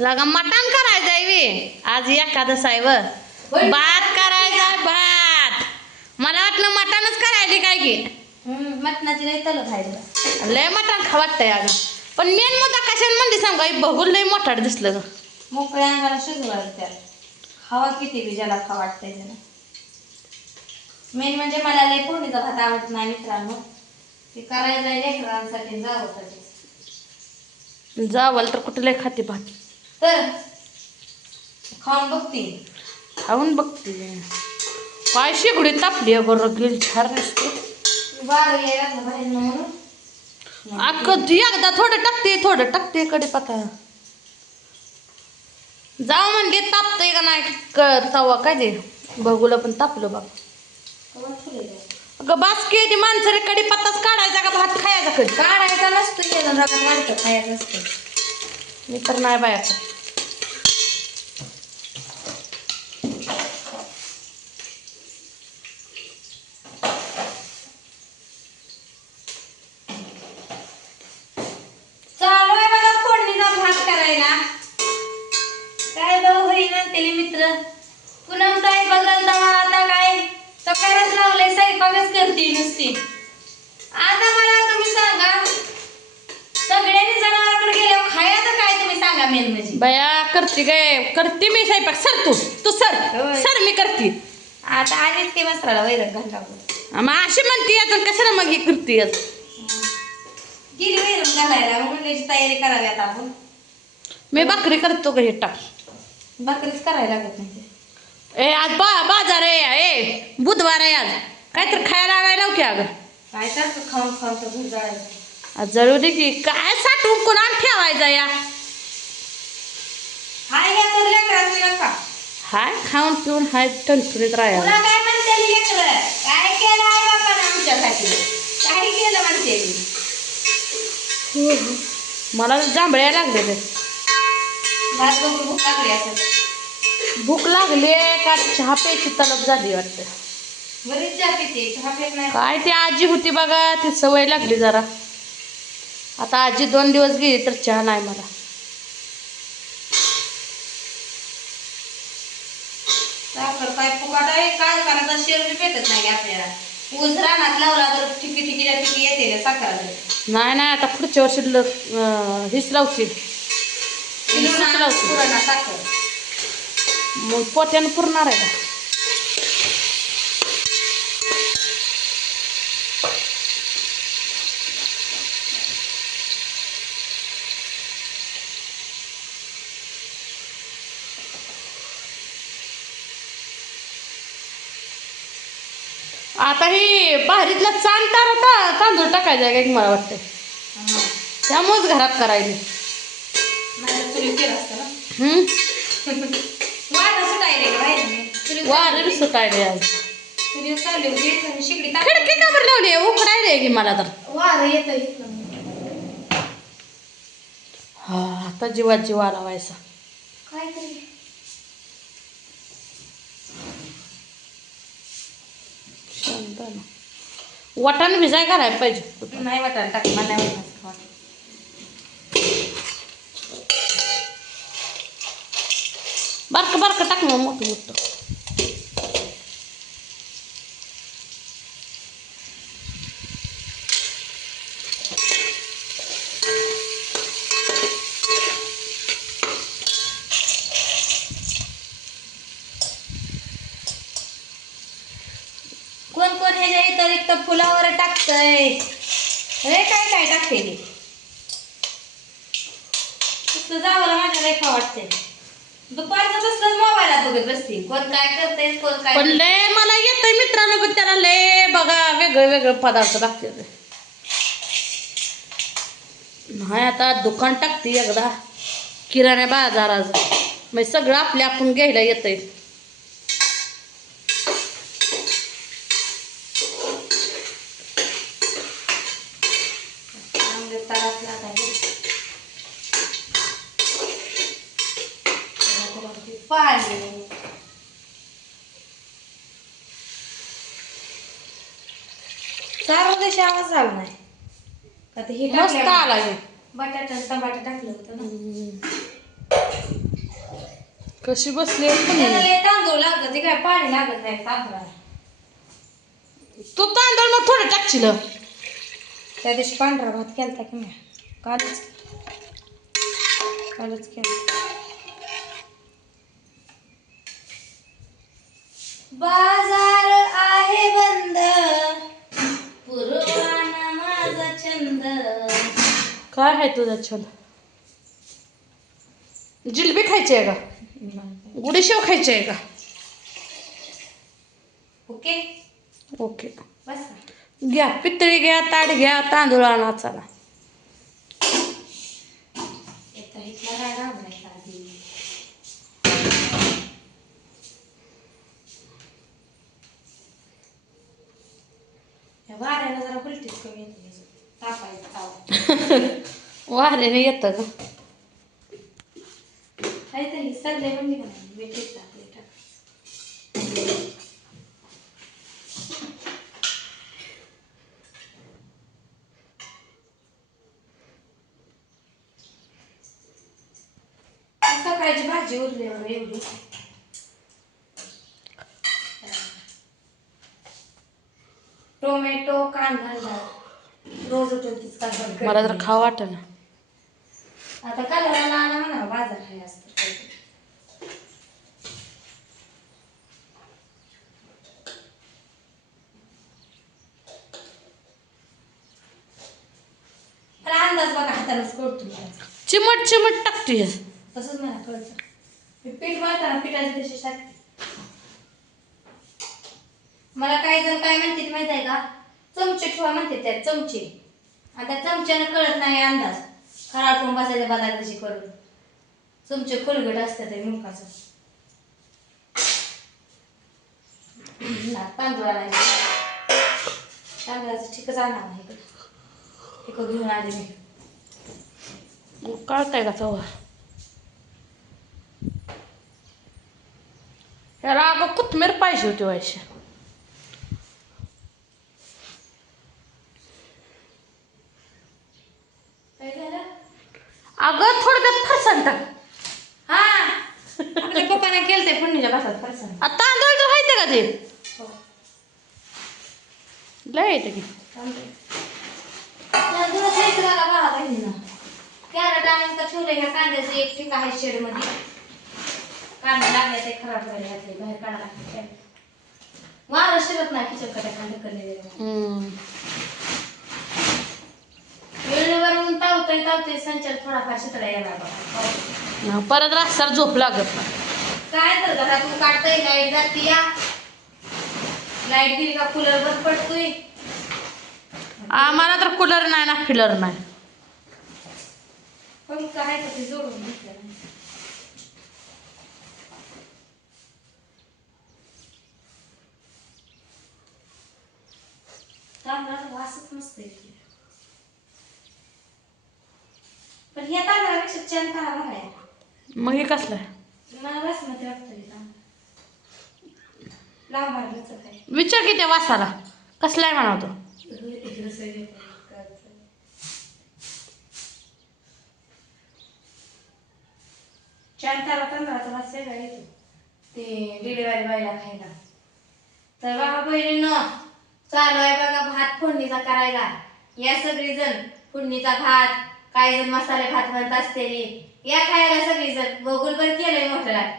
लगा मटण करायचंय वे आज एकादश आहे व भात करायचा भात. मला वाटलं मटणच करायचे काय की मटणाची लई तल खायचं. लय मटण खा वाटतंय अगं. पण मेन मुद्दा कशाने म्हणली सांग का बघून लय मोठाड दिसलं ग. मोकळ्या अंगाला शिजवायला त्यात खावा किती बी ज्याला खा वाटतंय त्याला. मेन म्हणजे मला लय फोडणीचा भात आवडत नाही मित्रांनो. ते करायचं लेकरांसाठी जावसाठी जावल तर कुठं लय खाते भात तर खाऊन बघते. खाऊन बघते काय शेगडी तापली अगं गेल छार नसते बार यायला बाहेर म्हणून कधी एकदा थोडं टाकते कडीपत्ता जाऊ म्हणजे तापतंय का नाही तवा काय ते बघूला पण तापलं बघ. अगं बासकी ती माणसं कडीपत्ताच काढायचा का भात खायचा कधी काढायचा नसतो येणं रगात वाढतं खायचं असतं. मी तर नाही बाया चालू आहे बघा फोडणीचा भात करायला. काय भाऊ होईना त्याले मित्र पुनम ताई बदल दमा आता काय सकाळच लावले स्वयंपाकच करते नुसती. आता मला तुम्ही सांगा सगळ्यांनी जनावरांकडे गेल्यावर खायचं काय तुम्ही सांगा मेन म्हणजे बया करते मी स्वयंपाक सर तू सर मी करते. आता आलीच की वस्त्राला वैरक घालावं मग अशी म्हणते आता कशाला मग ही करते गेली वैरण घालायला मग म्हणल्याची तयारी करावी आता आपण. मी भाकरी करतो का हे टाक भाकरीच करायला लागत नाही. ए आज बाजार आहे ए बुधवार आहे आज काहीतरी खायला आणायला लाव की अगं. काय तर खाऊन खाऊन तर भूक जळायचं. आज जळू दे की काय साठवून कोणा ठेवायचा या हाय या तर लेकरांनी नका हाय खाऊन पिऊन हाय टणटणीत राहायला. तुला काय म्हणते लेकरं काय केलं आहे बापानं आमच्यासाठी काय केलं म्हणते. मला जांभळ्या लागले ते भात बघून भूक लागली असं. भूक लागली का चहा प्यायची तलब झाली वाटतं. बरीच चहा पिते चहा पेत नाही. काय ती आजी होती बघा ती सवय लागली जरा. आता आजी 2 दिवस गेली तर चहा नाही मला. साखर काय फुकाट आहे काय करायचा शेर बी पेटत नाही आपल्याला. ऊस रानात लावला तर ठिकी येते साखर. नाही आता पुढच्या वर्षी हीच लावते पुराणा साखर मग पोत्यानं पुरणार आहे का. आता ही बाहेरीतला तांदूळ टाकायचा आहे का मला वाटतंय त्यामुळेच घरात करायला. वारं सुटायले आज खिडकी का बरं लावली उकडायला की मला तर वार येत. हा आता जीवात जीव आला व्हायचा. काय तरी वाटाण भिजाय करायला पाहिजे. नाही वाटायला टाक मला नाही वाटत. बारकं टाक मग मोठं कोण कोण ह्याच्या व्यतिरिक्त फुलावर टाकतंय हे काय टाकते तसलं जावं माझ्या लय खा वाटतंय. दुपारचं तसलंच मोबाईलात बघत बसते कोण काय करते कोण काय. पण लय मला येतंय मित्रांनो पण त्याला लय बघा वेगळे पदार्थ लागते. नाही आता दुकान टाकते एकदा किराणा बाजारात मग सगळं आपण घ्यायला येतंय. चार दिवशी आवाज झाला नाही का ते हे मस्त आला हे बटाटा टमाटा टाकलं होतं ना. कशी बसली त्याला लय तांदूळ लागत ते काय पाणी लागत नाही तांदूळाला. तू तांदूळ मग थोडं टाकशील. त्या दिवशी पांढरा भात केलता की मी कालच केला. बाजार आहे बंद पूर्वाना माझा छंद. काय आहे तुझा छंद? जिलबी खायची आहे का? गुडीशेव खायची आहे का? Okay okay. बस घ्या पितळी घ्या, ताट घ्या, तांदूळ आणा चला. येता इथला काय घाबरायचा आधी. या वाऱ्याला जरा उलटीच कमी येते तापायचं ताव. वाऱ्याने येतं ग. काहीतरी सरले म्हणजे का नाही वेटीत टाकले टाक. सकाळची भाजी उरल्यावर एवढी टोमॅटो कांदा रोज उठवतीच का मला तर खावं वाटत ना. आता कालवाला आणा म्हणा बाजार आहे असतं. तर अंदाज बघा हातानंच कळतो मला. चिमट चिमट टाकते. तसंच मला कळतं. मी पीठ मळताना पिठाची तशी टाकते. मला काही जण काय म्हणते माहित आहे का, चमचे ठेवा म्हणते त्यात चमचे. आता चमच्यानं कळत नाही अंदाज. खराटून बसायचं बदार कशी करून. चमचे खोलगट असतात ते मुखाचं. तांदूळाला तांदळाचं ठीकच आणावं इकडं. इकडं घेऊन आले मी. कळतंय का चव? याला अगं कोथमीर पाहिजे होती व्हायची. काय झालं? अगं थोडं फरसाण टाक. हा आपल्या पप्पाने केलं ते फोडणीच्या भातात फरसाण. तांदूळ तर माहिती का ते? हो. लय येतं की. तांदूळ खायचं बघा भावा बहिणीनं. कॅरेट आणून तर ठेवले ह्या कांद्याचं एक ठिका आहे शेडमध्ये. कांदे लागले ते खराब व्हायला घातले बाहेर काढा लागते. वारं शिरत नाही खिचडकडे कांदे करणे. वेळेवर ऊन तावतोय संचार थोडाफार शितळा येणार बघा. परत रास्ताला झोप लागत नाही. काय तर घरातून काढतोय लाईट जाती या. लाईट गेली का कूलर बंद पडतोय. आम्हाला तर कूलर नाही ना फिलर नाही. पण काय तर ते जोडून घेतलं नाही. तांदळाचा वासच मस्त येते. पण ह्या तांदळापेक्षा छान तांदळा बघा या. मग हे कसलं आहे? मला बासमती वाटतं हे तांदूळ. लांब भाजलं काय. विचार की त्या वासाला कसला आहे म्हणा तो. छान तांदळाचा वास वेगळा येतो. ते डिलिव्हरी बायला खायला. तर बघा बहिणींनो चालू आहे बघा भात फोडणीचा करायला. या सगळीजण फोडणीचा भात, काही जण मसाले भात म्हणत असते. या खायला सगळीजण बघून पण केलंय मोठं.